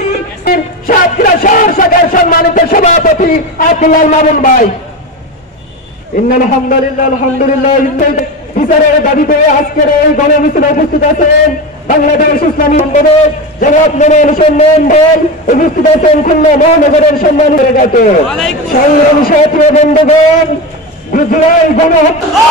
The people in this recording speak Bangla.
করছি সাতক্ষীরা শহর শাখার সম্মানিত সভাপতি আব্দুল্লাহ মামুন ভাই। আলহামদুলিল্লাহ বিচারের দাবিতে আজকের এই গণমিছিলে উপস্থিত আছেন বাংলাদেশ ইসলামী আন্দোলন জনাব নুরুল হোসেন ভাই, উপস্থিত আছেন খুলনা মহানগরের সম্মানিত সংগ্রামী সাথী বন্ধুগণ, জুলাই গণহত্যা